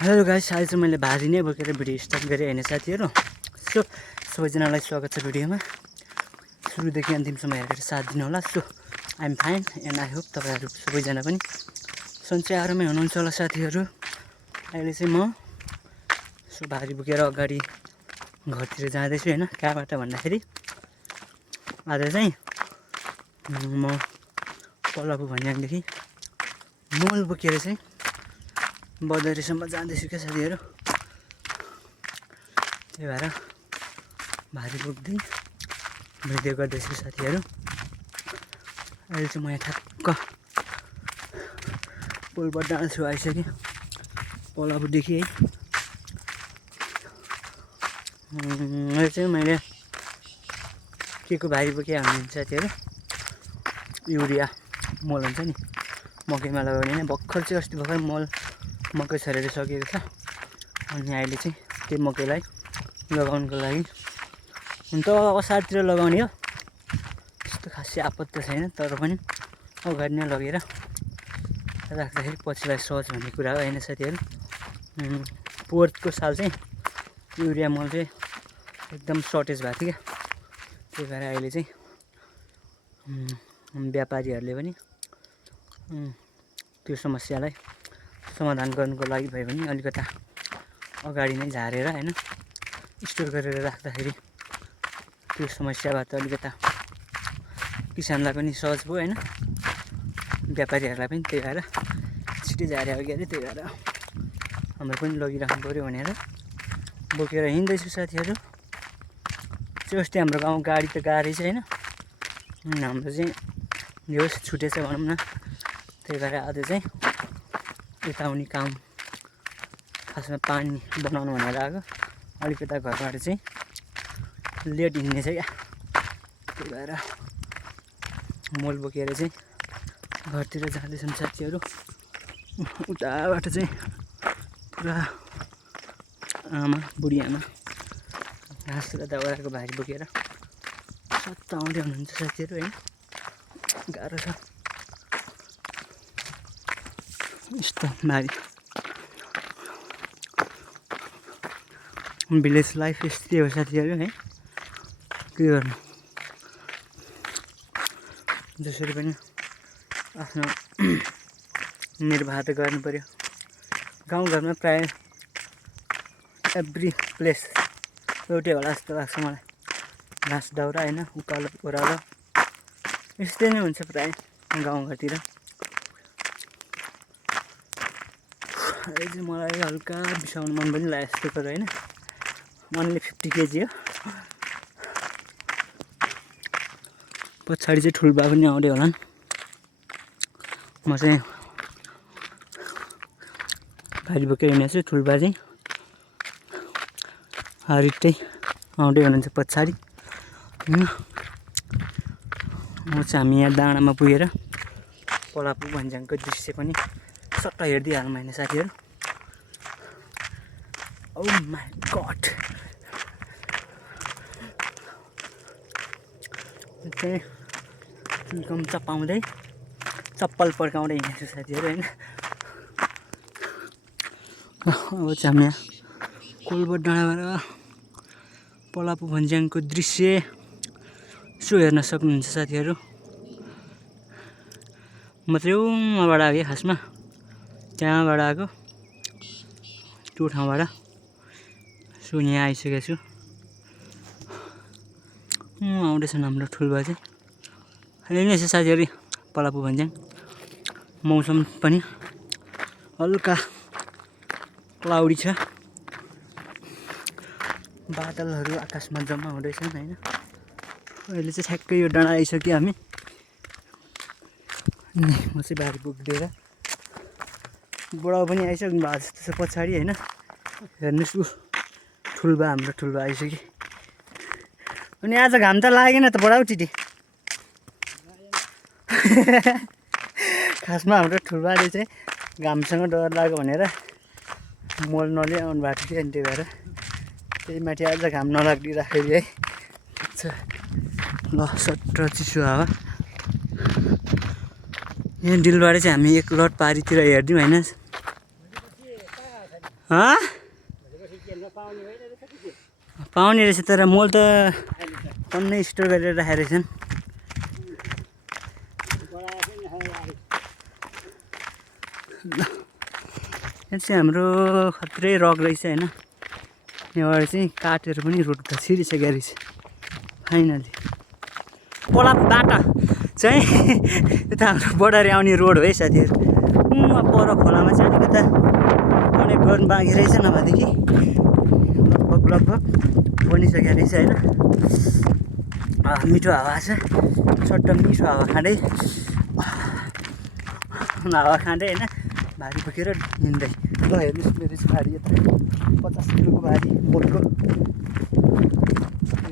Hello guys, आज चाहिँ मैले भारी नै बोकेर भिडियो स्टार्ट गरेँ हैन साथीहरू। सो सबैजनालाई स्वागत छ भिडियोमा। सुरुदेखि अन्तिमसम्म हेरेर साथ दिनु होला। So I am fine and I hope तपाईहरु सबैजना पनि सन्चै आरामै हुनुहुन्छ होला साथीहरू। अहिले चाहिँ म भारी बोकेर अगाडि घरतिर जाँदैछु हैन। कहाँबाट भन्दाखेरि आज चाहिँ म पल्लापु भन्ज्याङदेखि मोल बोकेर चाहिँ बजारसम्म जाँदैछु क्या साथीहरू। त्यही भएर भारी बोक्दै भिडियो गर्दैछु साथीहरू। अहिले चाहिँ म यहाँ ठ्याक्क पुलबाट डाँडा छु आइसकेँ पल्लापुदेखि है। अहिले चाहिँ मैले के को भारी बोके भने साथीहरू, युरिया मल हुन्छ नि मकैमा लगाउने नै। भर्खर चाहिँ अस्ति भर्खर मकै छरेर सकेको छ। अनि अहिले चाहिँ त्यो मकैलाई लगाउनको लागि हुन त असारतिर लगाउने हो, त्यस्तो खासै आपत्ति छैन। तर पनि अगाडि नै लगेर राख्दाखेरि पछिलाई सहज भन्ने कुरा हो हैन साथीहरू। पोहोरको साल चाहिँ युरिया मल चाहिँ एकदम सर्टेज भएको थियो क्या। त्यही भएर अहिले चाहिँ व्यापारीहरूले पनि त्यो समस्यालाई समाधान गर्नुको लागि भयो भने अलिकता अगाडि नै झारेर हैन स्टोर गरेर राख्दाखेरि त्यो समस्याबाट अलिकता किसानलाई पनि सहज भयो हैन, व्यापारीहरूलाई पनि। त्यही भएर छिटै झारे हो क्या। त्यही भएर हाम्रो पनि लगिराख्नु पर्यो भनेर बोकेर हिँड्दैछु साथीहरू। चाहिँ अस्ति हाम्रो गाउँ गाडी त गाडी छ हैन, हाम्रो चाहिँ होस् छुटेछ भनौँ न। त्यही भएर आज चाहिँ यता आउने काम खासमा पानी बनाउनु भनेर आएको। अलिकता घरबाट चाहिँ लेट हिँड्ने छ क्या। त्यही भएर मोल बोकेर चाहिँ घरतिर जाँदैछन् साथीहरू। उताबाट चाहिँ पुरा आमा बुढी आमा घाँस दाउराको भारी बोकेर सत्ता आउँदै हुनुहुन्छ साथीहरू हैन। गाह्रो छ यस्तो भारी। भिलेज लाइफ यस्तै हो साथीहरू है, के गर्नु। जसरी पनि आफ्नो निर्वाह त गर्नु पर्यो। गाउँघरमा प्राय एभ्री प्लेस एउटै होला जस्तो लाग्छ मलाई। घाँस दाउरा होइन, उकालो ओह्रालो यस्तै नै हुन्छ प्राय गाउँघरतिर। अहिले चाहिँ मलाई हल्का बिसाउनु मन पनि लाग्यो जस्तो तर होइन, मनले 50 केजी हो। पछाडि चाहिँ ठुल्बा पनि आउँदै होलान्। म चाहिँ भारी बोकेर हिँडेको छु, ठुल्बा चाहिँ हरिटै आउँदै हुनुहुन्छ पछाडि। म चाहिँ हामी यहाँ डाँडामा पुगेर पल्लापु भन्ज्याङको दृश्य पनि सट्ट हेरिदिइहालौँ होइन साथीहरू। ओ माई गड, चाहिँ चुइकम चपाउँदै चप्पल पड्काउँदै हिँडेको छु साथीहरू होइन। अब चाहिँ हामी यहाँ कोलबट डाँडाबाट पल्लापु भन्ज्याङको दृश्य यसो हेर्न सक्नुहुन्छ साथीहरू। म चाहिँ उहाँबाट आएको खासमा, त्यहाँबाट आएको त्यो ठाउँबाट। सो यहाँ आइसकेको छु। आउँदैछन् हाम्रो ठुल्बा चाहिँ। अहिले नै छ साथीहरू पल्लापु भन्ज्याङ। मौसम पनि हल्का क्लाउडी छ, बादलहरू आकाशमा जम्मा हुँदैछन् होइन। अहिले चाहिँ ठ्याक्कै यो डाँडा आइसक्यो हामी। अनि म चाहिँ भारी बोकिदिएर बुढा पनि आइसक्नु भएको जस्तो छ पछाडि होइन। हेर्नुहोस् उ ठुल्बा, हाम्रो ठुल्बा आइसक्यो। अनि आज घाम त लागेन त बडा टिटी। खासमा हाम्रो ठुल्बाले चाहिँ घामसँग डर लाग्यो भनेर मोल नल्याउनु भएको थियो। अनि त्यही भएर त्यही माथि आज घाम नलागिराखेको है। ल सट्ट चिसो हावा। यहाँ डिलबाटै चाहिँ हामी एक लट पारीतिर हेरिदिउँ होइन। पाउने रहेछ तर मल त टन्नै स्टोर गरेर राखेको रहेछन्। यहाँ चाहिँ हाम्रो खत्रै रक रहेछ होइन। यहाँबाट चाहिँ काटेर पनि रोड त छिरिसकेको रहेछ फाइनली। पोला बाटा चाहिँ यता हाम्रो बर्डर आउने रोड हो है साथीहरू। पर खोलामा चाहिँ अलिकता कनेक्ट गर्नु बाँकी रहेछ नभएदेखि लगभग बनिसकेको रहेछ होइन। मिठो हावा छ, चट्ट मिठो हावा खाँदै होइन भारी बोकेर हिँड्दै। ल हेर्नुहोस् मेरो चाहिँ भारी यता 50 किलोको भारी बोटको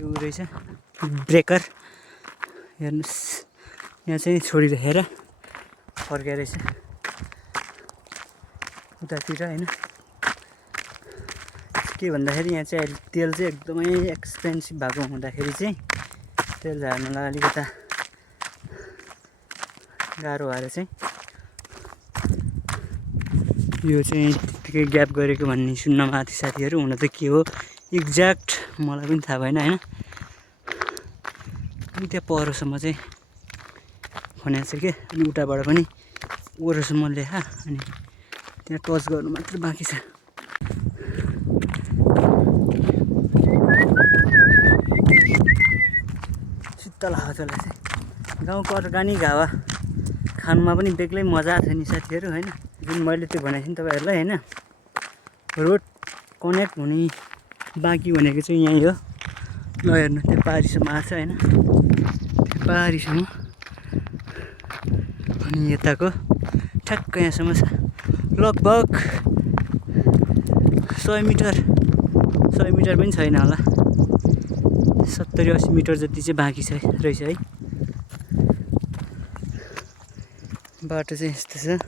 यो रहेछ ब्रेकर। हेर्नुहोस् यहाँ चाहिँ छोडिराखेर फर्केको रहेछ उतातिर होइन। के भन्दाखेरि यहाँ चाहिँ अहिले तेल चाहिँ एकदमै एक्सपेन्सिभ भएको हुँदाखेरि चाहिँ तेल झार्नलाई अलिकता गाह्रो भएर चाहिँ यो चाहिँ त्यतिकै ग्याप गरेको भन्ने सुन्नमा आएको थियो साथीहरू। हुन त के हो एक्ज्याक्ट मलाई पनि थाहा भएन होइन। अनि त्यहाँ परसम्म चाहिँ खनेको छ क्या, अनि उताबाट पनि ओरसम्म ल्याए अनि त्यहाँ टच गर्नु मात्र बाँकी छ। शीतल हावा चल्दैछ। गाउँको अर्गानिक हावा खानुमा पनि बेग्लै मजा छ नि साथीहरू होइन। जुन मैले त्यो भनेको थिएँ नि तपाईँहरूलाई होइन, रोड कनेक्ट हुने बाँकी भनेको चाहिँ यहीँ हो। ल हेर्नु त्यो पारीसम्म आएको छ होइन, त्यो पारीसम्म अनि यताको ठ्याक्क यहाँसम्म छ। लगभग 100 मिटर पनि छैन होला, 70-80 मिटर जति चाहिँ बाँकी छ रहेछ है। बाटो चाहिँ यस्तो छ।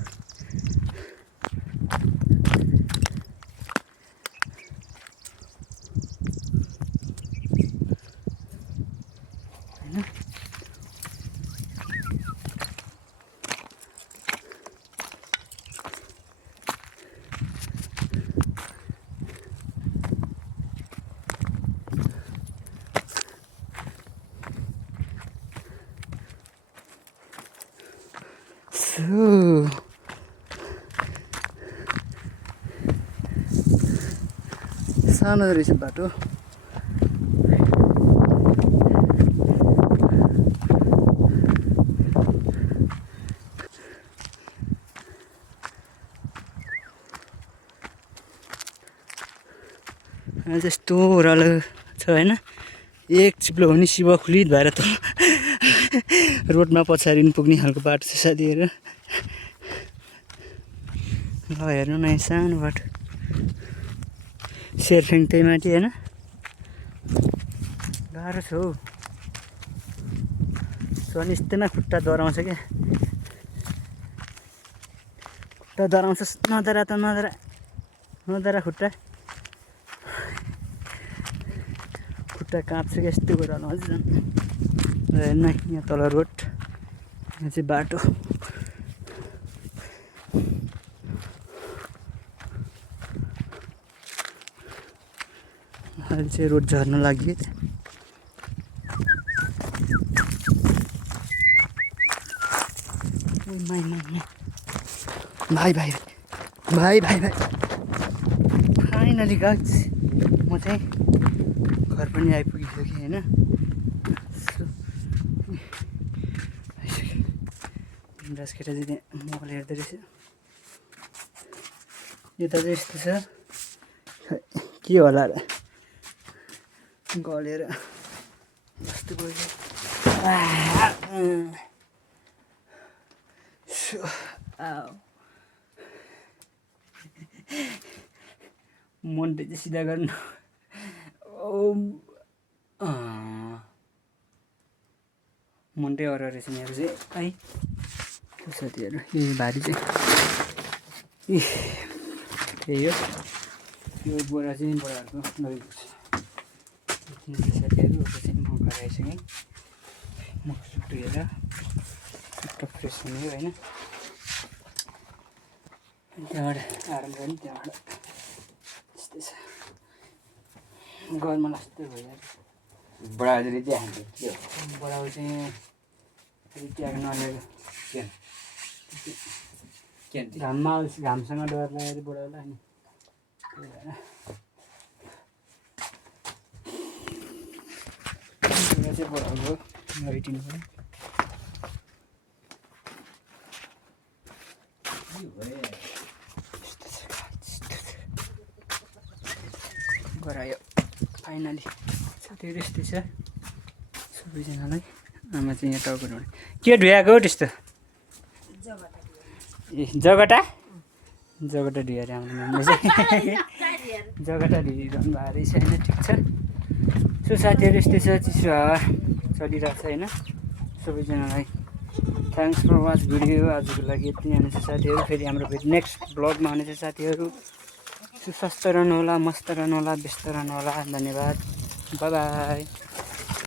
सानो रहेछ बाटो। यस्तो ओह्रालो छ होइन। एक चिप्लो हो भने शिव खुलित भएर त रोडमा पछाडि पुग्ने खालको बाटो छ साथीहरू। ल हेर्नु न यहाँ सानो बाटो, सेरफेङ त्यही माथि होइन। गाह्रो छ हौ, अनि यस्तैमा खुट्टा डराउँछ क्या, खुट्टा डराउँछ। नडरा त नडरा खुट्टा काँप्छ क्या यस्तो ओह्रालो हजुर। हेर्नु यहाँ तल रोड, यहाँ चाहिँ बाटो। अहिले चाहिँ रोड झर्न लाग्यो। भाइ फाइनली गाइस म चाहिँ घर पनि आइपुगिसकेँ होइन। राज केटा चाहिँ त्यहाँ मोबाइल हेर्दो रहेछ। यता चाहिँ यस्तो छ, के होला र गलेर यस्तो गयो। मनले चाहिँ सिधा गर्नु। मन्टै अर रहेछ मेरो चाहिँ है साथीहरू। यो भारी चाहिँ त्यही हो, यो बोरा चाहिँ बोराहरूको लगेको छ साथीहरू। अब चाहिँ म घर आइसकेँ, म सुत्एर टक्क फ्रेस हुने हो होइन। त्यहाँबाट आराम गर्ने, त्यहाँबाट घरमा लास्टै भइहाल्छ बडाले देखाउँछ के हो बडाउ चाहिँ फेरि ट्याग नलिएको के घाममा घामसँग डर लागेर बडाउला नि त्यही भएर चाहिँ बडाउको गरिदिनु पऱ्यो गरायो फाइनली साथीहरू यस्तै छ सबैजनालाई आमा चाहिँ यहाँ टाउको ढुँडे के ढुयाएको हो त्यस्तो ए जगटा जगटा ढुयाएर आउने मान्छे चाहिँ जगटा ढुइरहनु भएको रहेछ होइन ठिक छ सो साथीहरू यस्तै छ चिसो हावा चलिरहेको छ होइन सबैजनालाई थ्याङ्क्स फर वाच भिडियो आजको लागि यति नै हुनेछ साथीहरू फेरि हाम्रो फेरि नेक्स्ट ब्लगमा हुनेछ साथीहरू सुस्वास्थ्य रहनु होला मस्त रहनु होला व्यस्त रहनु होला धन्यवाद बाई बाई